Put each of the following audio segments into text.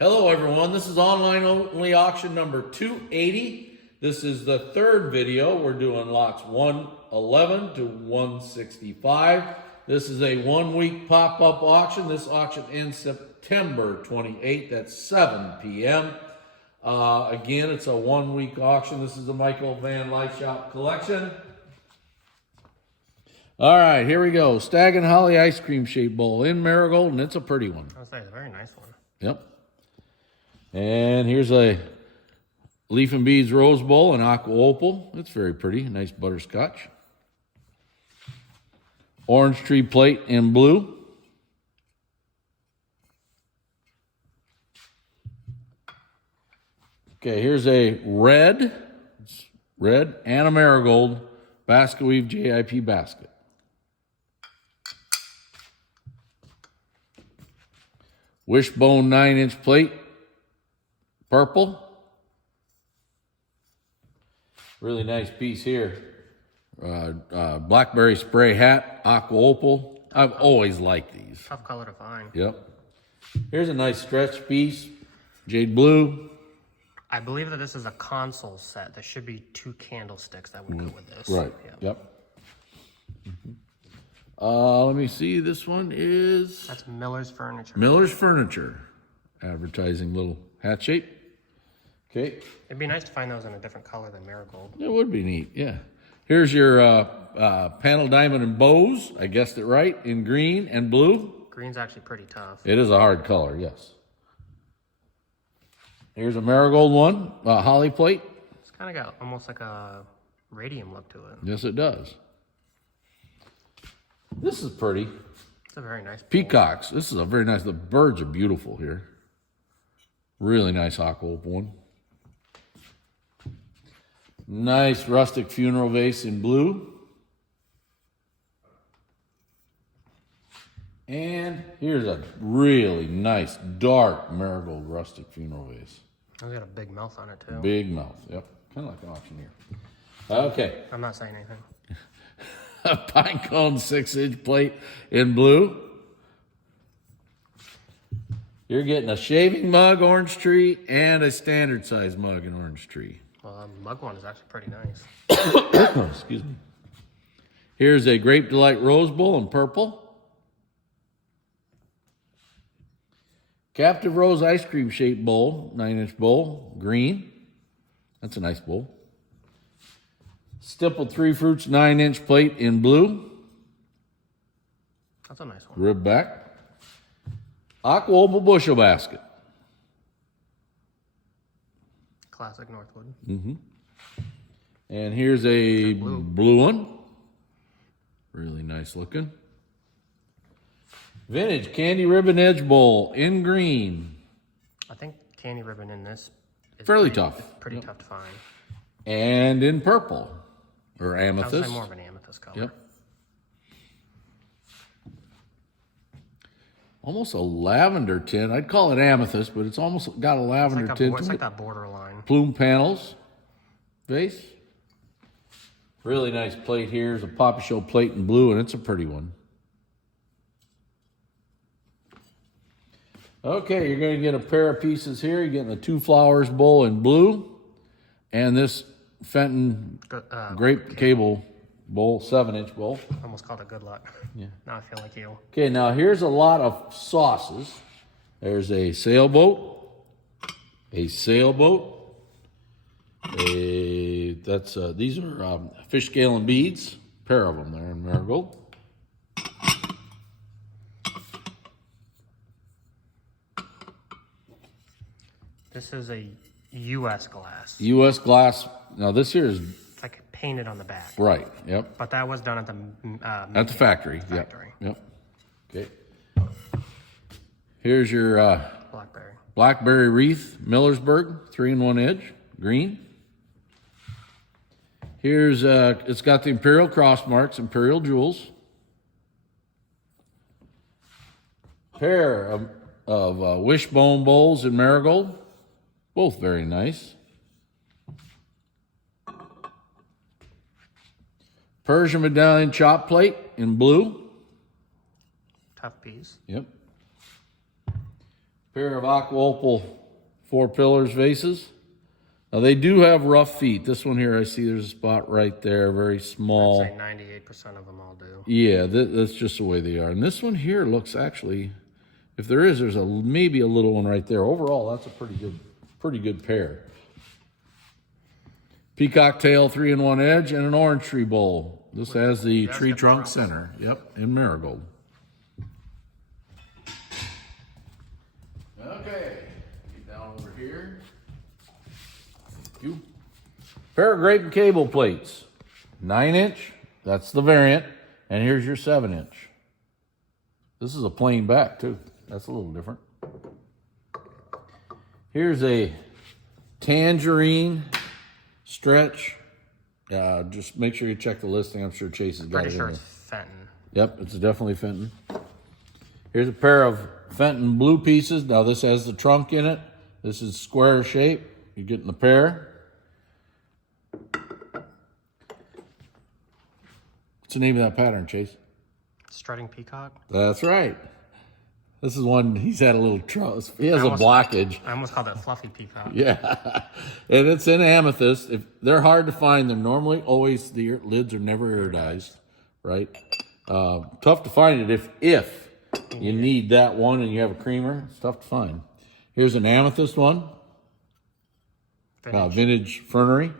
Hello everyone, this is online only auction number 280. This is the third video. We're doing lots 111 to 165. This is a 1 week pop-up auction. This auction ends September 28th at 7 p.m. Again, it's a 1 week auction. This is the Michael Van Lieshout Collection. All right, here we go. Stag and Holly ice cream shaped bowl in marigold, and it's a pretty one. I was saying, it's a very nice one. Yep. And here's a leaf and beads rose bowl in aqua opal. It's very pretty, nice butterscotch. Orange tree plate in blue. Okay, here's a red and a marigold basket weave JIP basket. Wishbone 9-inch plate, purple. Really nice piece here. Blackberry spray hat, aqua opal. I've always liked these. Tough color to find. Yep. Here's a nice stretch piece, jade blue. I believe that this is a console set. There should be 2 candlesticks that would go with this. Right. Yep. Let me see. This one is That's Miller's Furniture. Miller's Furniture, advertising little hat shape. Okay. It'd be nice to find those in a different color than marigold. It would be neat, yeah. Here's your panel diamond and bows. I guessed it right, in green and blue. Green's actually pretty tough. It is a hard color, yes. Here's a marigold one, holly plate. It's kind of got almost like a radium look to it. Yes, it does. This is pretty. It's a very nice bowl. Peacocks. This is a very nice. The birds are beautiful here. Really nice aqua opal one. Nice rustic funeral vase in blue. And here's a really nice dark marigold rustic funeral vase. It's got a big mouth on it too. Big mouth. Yep. Kind of like an auctioneer. Okay. I'm not saying anything. A pine cone 6-inch plate in blue. You're getting a shaving mug, orange tree, and a standard size mug in orange tree. Well, the mug one is actually pretty nice. Excuse me. Here's a Grape Delight rose bowl in purple. Captive Rose ice cream shaped bowl, 9-inch bowl, green. That's a nice bowl. Stippled 3 fruits 9-inch plate in blue. That's a nice one. Rib back. Aqua opal bushel basket. Classic Northwood. And here's a blue one. Really nice looking. Vintage candy ribbon edge bowl in green. I think candy ribbon in this is Fairly tough. Pretty tough to find. And in purple. Or I would amethyst. say more of an amethyst color. Yep. Almost a lavender tint. I'd call it amethyst, but it's almost got a lavender tint. It's like that borderline. Plume panels. Vase. Really nice plate here. Is a Poppy Show plate in blue, and it's a pretty one. Okay, you're going to get a pair of pieces here. You're getting a 2 flowers bowl in blue, and this Fenton grape cable bowl, 7-inch bowl. Almost called it good luck. Yeah. Now I feel like you. Okay, now here's a lot of sauces. There's a sailboat, these are fish scale and beads, a pair of them there in marigold. This is a U.S. glass. U.S. glass. Now this here is It's like painted on the back. right. Yep. But that was done at the At the factory. factory. Yep. Okay. Here's your Blackberry. blackberry wreath, Millersburg, 3-in-1 edge, green. Here's it's got the imperial cross marks, imperial jewels. Pair of wishbone bowls in marigold, both very nice. Persian medallion chop plate in blue. Tough piece. Yep. Pair of aqua opal 4 pillars vases. Now they do have rough feet. This one here, I see there's a spot right there, very small. I'd say 98% of them all do. Yeah, that's just the way they are. And this one here looks actually, if there is, there's maybe a little one right there. Overall, that's a pretty good pair. Peacock tail 3-in-1 edge and an orange tree bowl. This has the tree trunk center. Yep, in marigold. Okay, get down over here. Thank you. Pair of grape and cable plates. 9-inch, that's the variant. And here's your 7-inch. This is a plain back too. That's a little different. Here's a tangerine stretch. Just make sure you check the listing. I'm sure Chase has got it. Pretty sure it's Fenton. Yep, it's definitely Fenton. Here's a pair of Fenton blue pieces. Now this has the trunk in it. This is square shape. You're getting the pair. What's the name of that pattern, Chase? Strutting peacock. That's right. This is one, he's had a little trouble. He has a blockage. I almost called it fluffy peacock. Yeah. And it's in amethyst. They're hard to find. They're normally always, the lids are never iridized, right? Tough to find it if you need that one and you have a creamer. It's tough to find. Here's an amethyst one. Vintage fernery.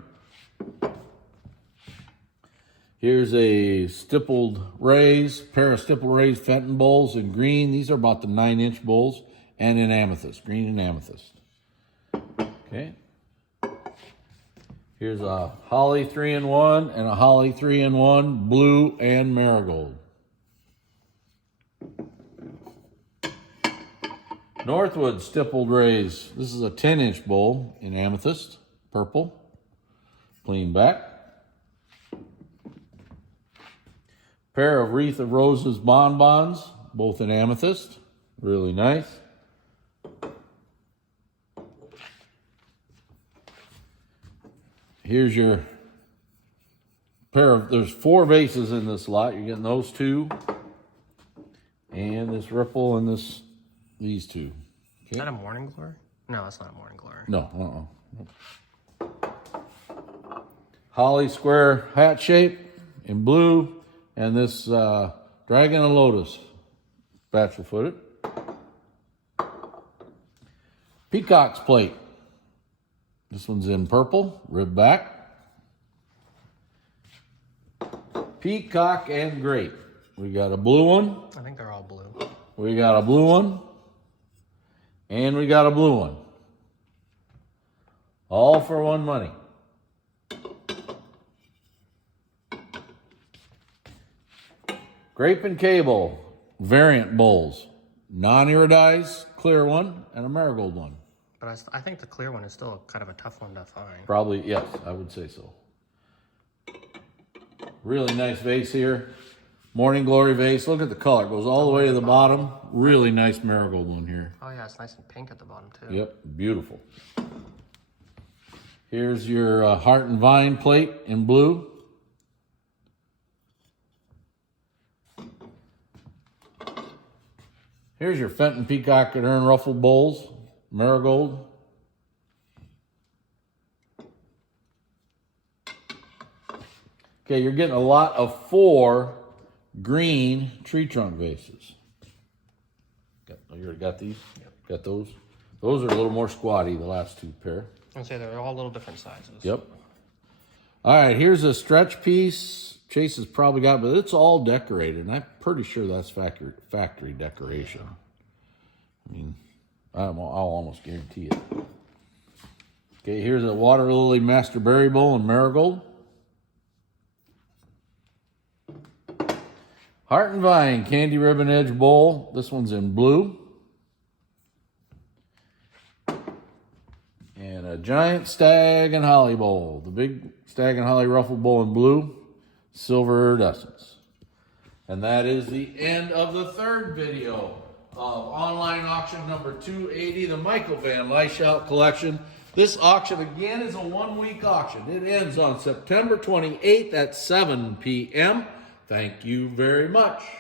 Here's a stippled rays, pair of stippled rays Fenton bowls in green. These are about the 9-inch bowls, and in amethyst, green and amethyst. Okay. Here's a holly 3-in-1 and a holly 3-in-1, blue and marigold. Northwood stippled rays. This is a 10-inch bowl in amethyst, purple, clean back. Pair of wreath of roses bonbons, both in amethyst, really nice. Here's your pair of, there's 4 vases in this lot. You're getting those 2, and this ripple and these 2. Okay. Is that a morning glory? No, that's not a morning glory. No, Holly square hat shape in blue. And this dragon and lotus, bachelor footed. Peacock's plate. This one's in purple, rib back. Peacock and grape. We got a blue one. I think they're all blue. We got a blue one. And we got a blue one. All for one money. Grape and cable, variant bowls, non-iridized, clear one, and a marigold one. But I think the clear one is still kind of a tough one to find. Probably, yes, I would say so. Really nice vase here. Morning Glory vase. Look at the color. It goes all the way to the bottom. Really nice marigold one here. Oh yeah, it's nice and pink at the bottom too. Yep, beautiful. Here's your heart and vine plate in blue. Here's your Fenton Peacock and Urn Ruffled bowls, marigold. Okay, you're getting a lot of 4 green tree trunk vases. You already got these? Yep. Got those? Those are a little more squatty, the last 2 pair. I'd say they're all little different sizes. Yep. All right, here's a stretch piece. Chase has probably got, but it's all decorated, and I'm pretty sure that's factory decoration. I mean, I'll almost guarantee it. Okay, here's a water lily master berry bowl in marigold. Heart and vine candy ribbon edge bowl. This one's in blue. And a giant stag and holly bowl. The big stag and holly ruffled bowl in blue. Silver iridescence. And that is the end of the 3rd video of online auction number 280, the Michael Van Lieshout Collection. This auction again is a 1-week auction. It ends on September 28th at 7 p.m. Thank you very much.